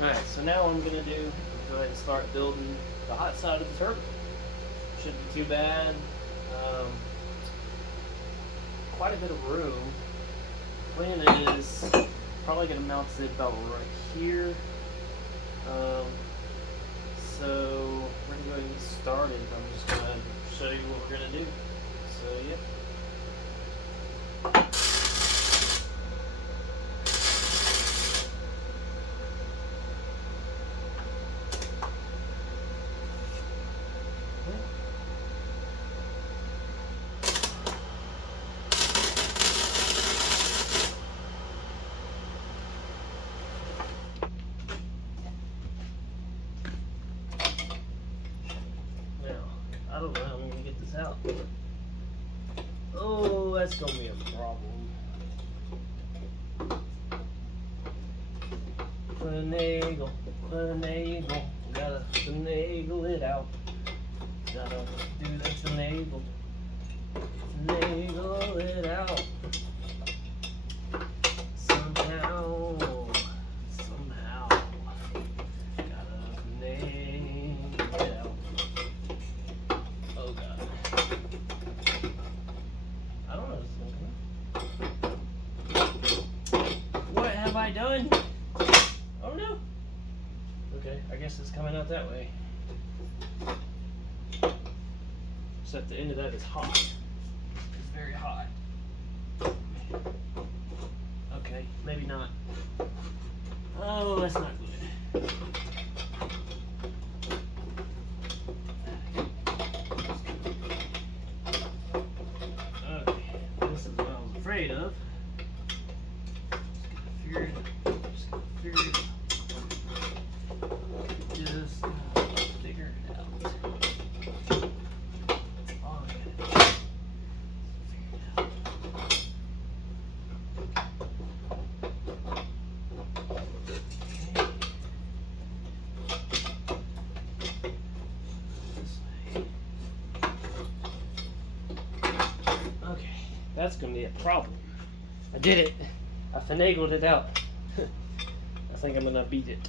Alright, so now what I'm going to do is go ahead and start building the hot side of the turbo. Shouldn't be too bad. Quite a bit of room. Plan is probably going to mount it about right here. So we're going to go ahead and get started. I'm just going to show you what we're going to do. So yeah. I don't know how I'm going to get this out. Oh, that's going to be a problem. Finagle, gotta finagle it out. Gotta do the finagle it out. Somehow. Gotta finagle it out. Oh God. I don't know this is okay. What have I done? Oh no. Okay, I guess it's coming out that way. Except the end of that is hot. It's very hot. Okay, maybe not. Oh, that's not good. Okay, this is what I was afraid of. Just gotta figure it out. Just figure it out. That's all I gotta do. Figure it out. Okay, that's gonna be a problem. I did it. I finagled it out. I think I'm gonna beat it.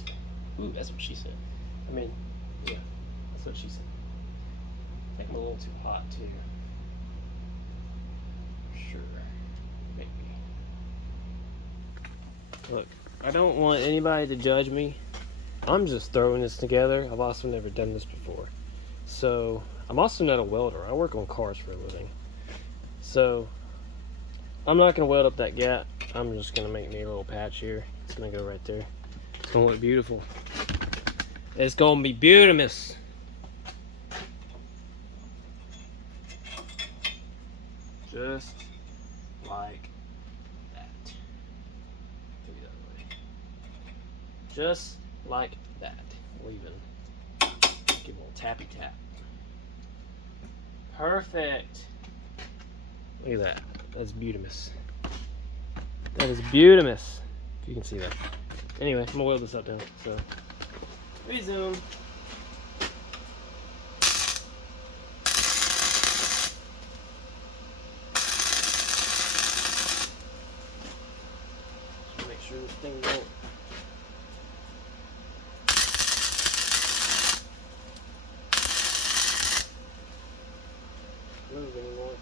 Ooh, that's what she said. I mean, yeah, that's what she said. I think I'm a little too hot too. Sure, maybe. Look, I don't want anybody to judge me. I'm just throwing this together. I've also never done this before. So, I'm also not a welder. I work on cars for a living. So, I'm not going to weld up that gap. I'm just going to make me a little patch here. It's going to go right there. It's going to look beautiful. It's going to be beautiful. Just like that. Maybe that way. Just like that. We'll even give a little tappy tap. Perfect. Look at that. That's beautiful. That is beautiful. If you can see that. Anyway, I'm gonna weld this up now. So, resume. Just make sure this thing don't move anymore.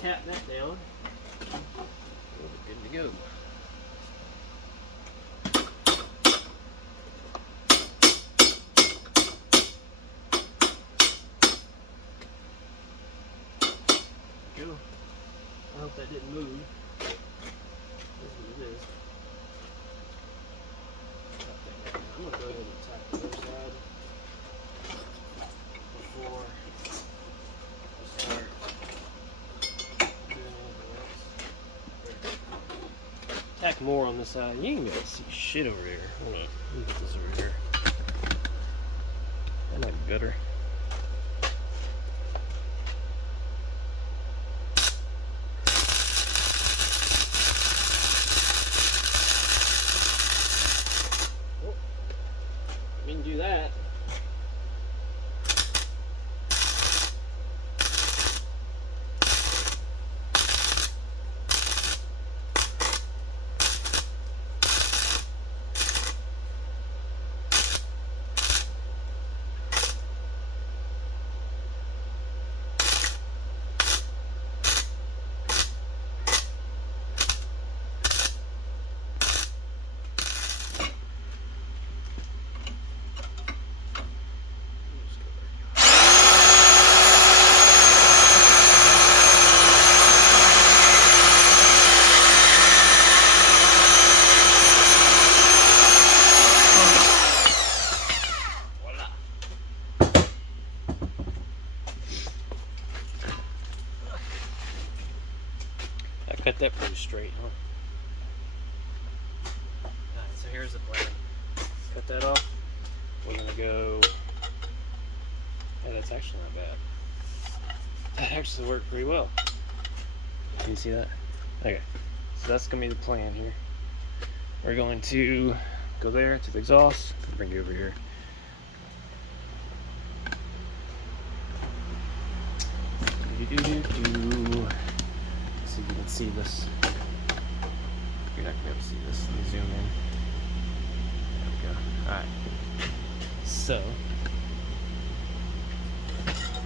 Tap that down. We'll be good to go. Go. I hope that didn't move. This is what it is. I'm gonna go ahead and tap the other side before I start. Tack more on this side. You ain't gonna be able to see shit over here. Hold on. Let me get this over here. That might be better. We can do that. Cut that pretty straight, huh? Alright, so here's the plan. Cut that off. We're gonna go. Yeah, that's actually not bad. That actually worked pretty well. Can you see that? Okay, so that's gonna be the plan here. We're going to go there to the exhaust. Bring you over here. Do. See if you can see this. You're not gonna be able to see this. Let me zoom in. There we go. Alright. So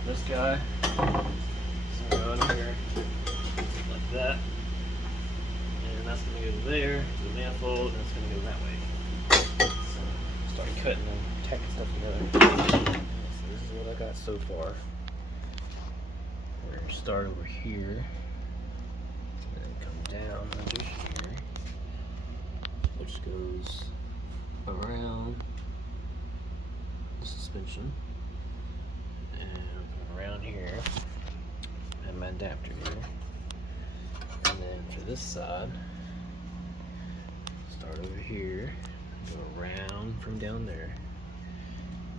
this guy is gonna go in here like that. And that's gonna go there to the manifold, and it's gonna go that way. So start cutting and tacking stuff together. So this is what I got so far. We're gonna start over here. Down under here, which goes around the suspension and around here, and my adapter here. And then for this side, start over here, go around from down there,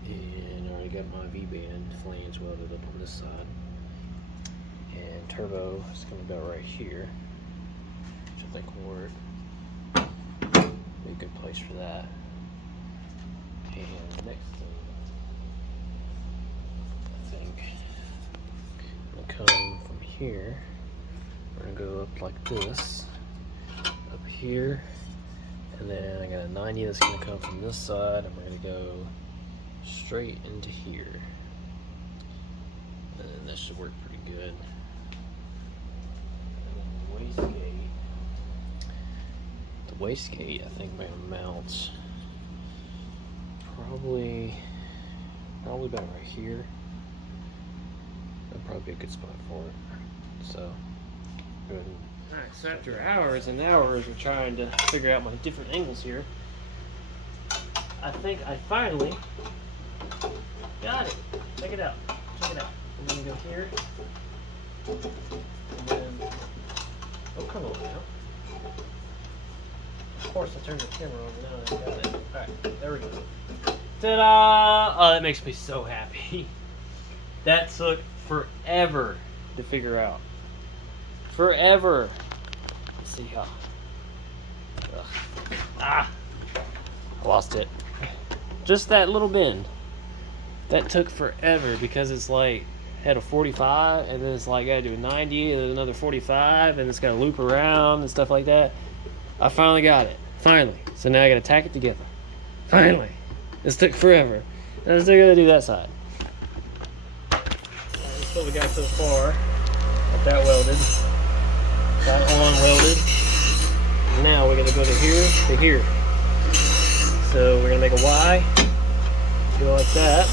and I already got my V-band flange welded up on this side, and turbo is going to go right here. I think will work. Be a good place for that. And the next thing, I think, will come from here. We're gonna go up like this, up here, and then I got a 90 that's gonna come from this side, and we're gonna go straight into here. And then that should work pretty good. And then the wastegate. Wastegate, I think, I'm gonna mount probably about right here. That'd probably be a good spot for it. So, go ahead. Alright, so after hours and hours of trying to figure out my different angles here, I think I finally got it. Check it out. Check it out. I'm gonna go here, and then oh, come on now. Of course, I turned the camera on now. I got it. Alright, there we go. Ta-da! Oh, that makes me so happy. That took forever to figure out. Forever. Let's see how. Ugh. Ah! I lost it. Just that little bend. That took forever because it's like had a 45, and then it's like gotta do a 90, and then another 45, and it's gotta loop around and stuff like that. I finally got it. Finally. So now I gotta tack it together. Finally. This took forever. And I'm still gonna do that side. That's what we got so far. Got that welded. Got on welded. Now we're gonna go to here. So we're gonna make a Y. Go like that.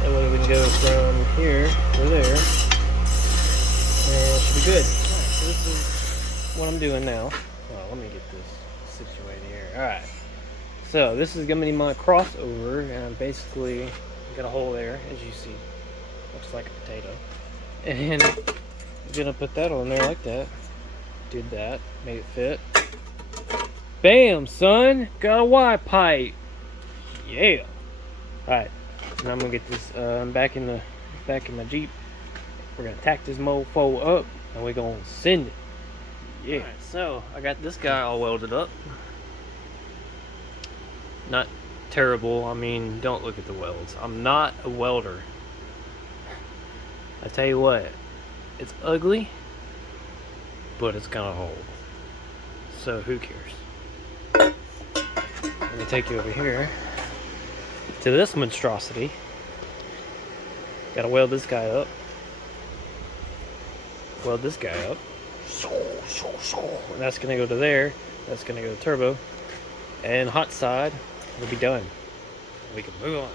That way we can go from here to there. And it should be good. Alright, so this is what I'm doing now. Well, let me get this situated here. Alright. So this is going to be my crossover, and I'm basically got a hole there, as you see. Looks like a potato. And I'm going to put that on there like that. Did that. Made it fit. Bam, son! Got a Y pipe! Yeah! Alright. Now I'm going to get this back in my Jeep. We're going to tack this mofo up, and we're going to send it. Yeah. Alright, so I got this guy all welded up. Not terrible. I mean, don't look at the welds. I'm not a welder. I tell you what, it's ugly, but it's gonna hold. So who cares? Let me take you over here to this monstrosity. Gotta weld this guy up. Weld this guy up. And that's gonna go to there. That's gonna go to turbo. And hot side will be done. We can move on.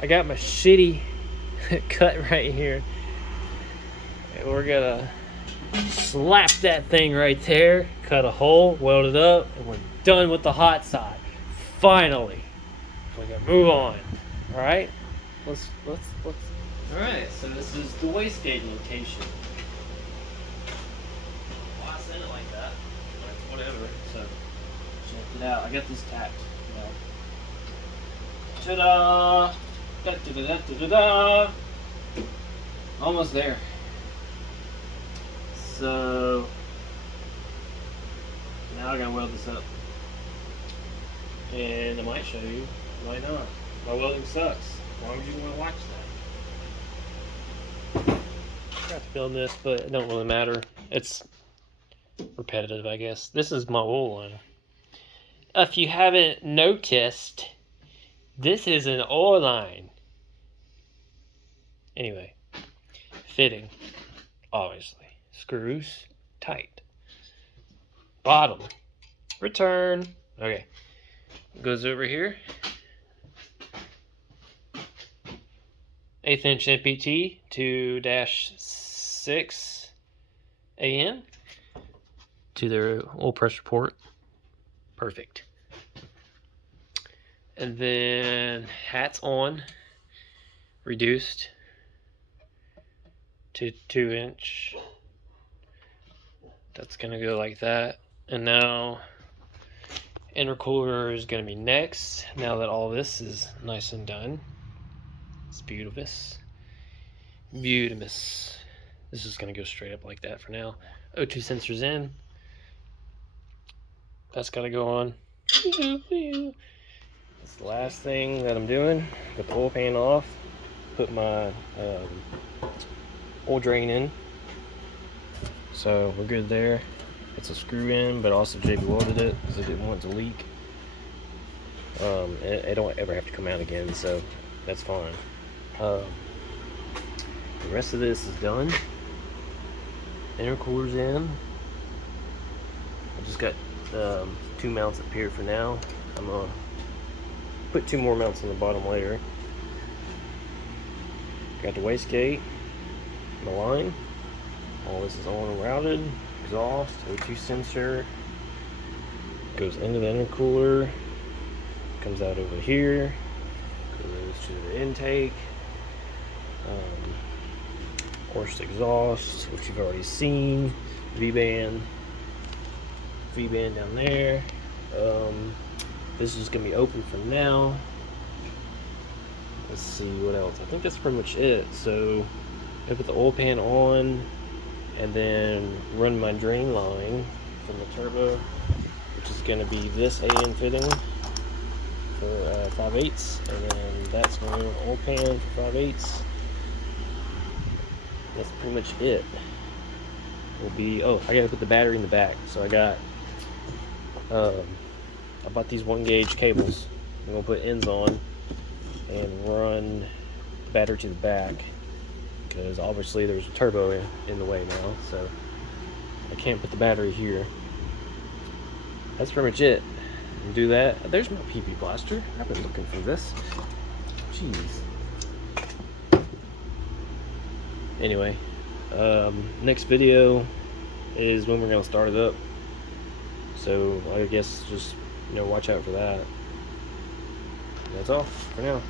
I got my shitty cut right here. And we're gonna slap that thing right there, cut a hole, weld it up, and we're done with the hot side. Finally, we can move on. All right, let's. All right, so this is the wastegate location. Why I said it like that? But whatever. So check it out. I got this tacked. Ta-da! Da-da-da-da-da-da. Almost there. So now I gotta weld this up, and I might show you. Why not? My welding sucks. Why would you want to watch that? I forgot to film this, but it don't really matter. It's repetitive, I guess. This is my oil line. If you haven't noticed, this is an oil line. Anyway, fitting, obviously. Screws tight. Bottom. Return. Okay. Goes over here. 1/8 inch NPT 2-6 AN to their oil pressure port. Perfect. And then hats on, reduced to 2 inch. That's gonna go like that. And now intercooler is gonna be next. Now that all this is nice and done, it's beautiful. Beautimous. This is gonna go straight up like that for now. O2 sensors in. That's gotta go on. That's the last thing that I'm doing. Got the oil pan off. Put my oil drain in. So we're good there. It's a screw in, but also JB welded it because I didn't want it to leak. It don't ever have to come out again, so that's fine. The rest of this is done. Intercooler's in. I just got 2 mounts up here for now. I'm gonna put 2 more mounts on the bottom later. Got the wastegate, the line. All this is on and routed. Exhaust, O2 sensor. Goes into the intercooler. Comes out over here. Goes to the intake. Horse exhaust, which you've already seen. V-band. V-band down there. This is going to be open for now. Let's see what else. I think that's pretty much it. So I put the oil pan on and then run my drain line from the turbo, which is going to be this AN fitting for 5/8, and then that's going to go in an oil pan for 5/8. That's pretty much it. Will be, oh, I gotta put the battery in the back. So I bought these 1-gauge cables. I'm gonna put ends on and run the battery to the back, because obviously there's a turbo in the way now, so I can't put the battery here. That's pretty much it. Do that. There's my PP blaster. I've been looking for this. Jeez. Anyway, next video is when we're gonna start it up. So I guess just watch out for that. That's all for now.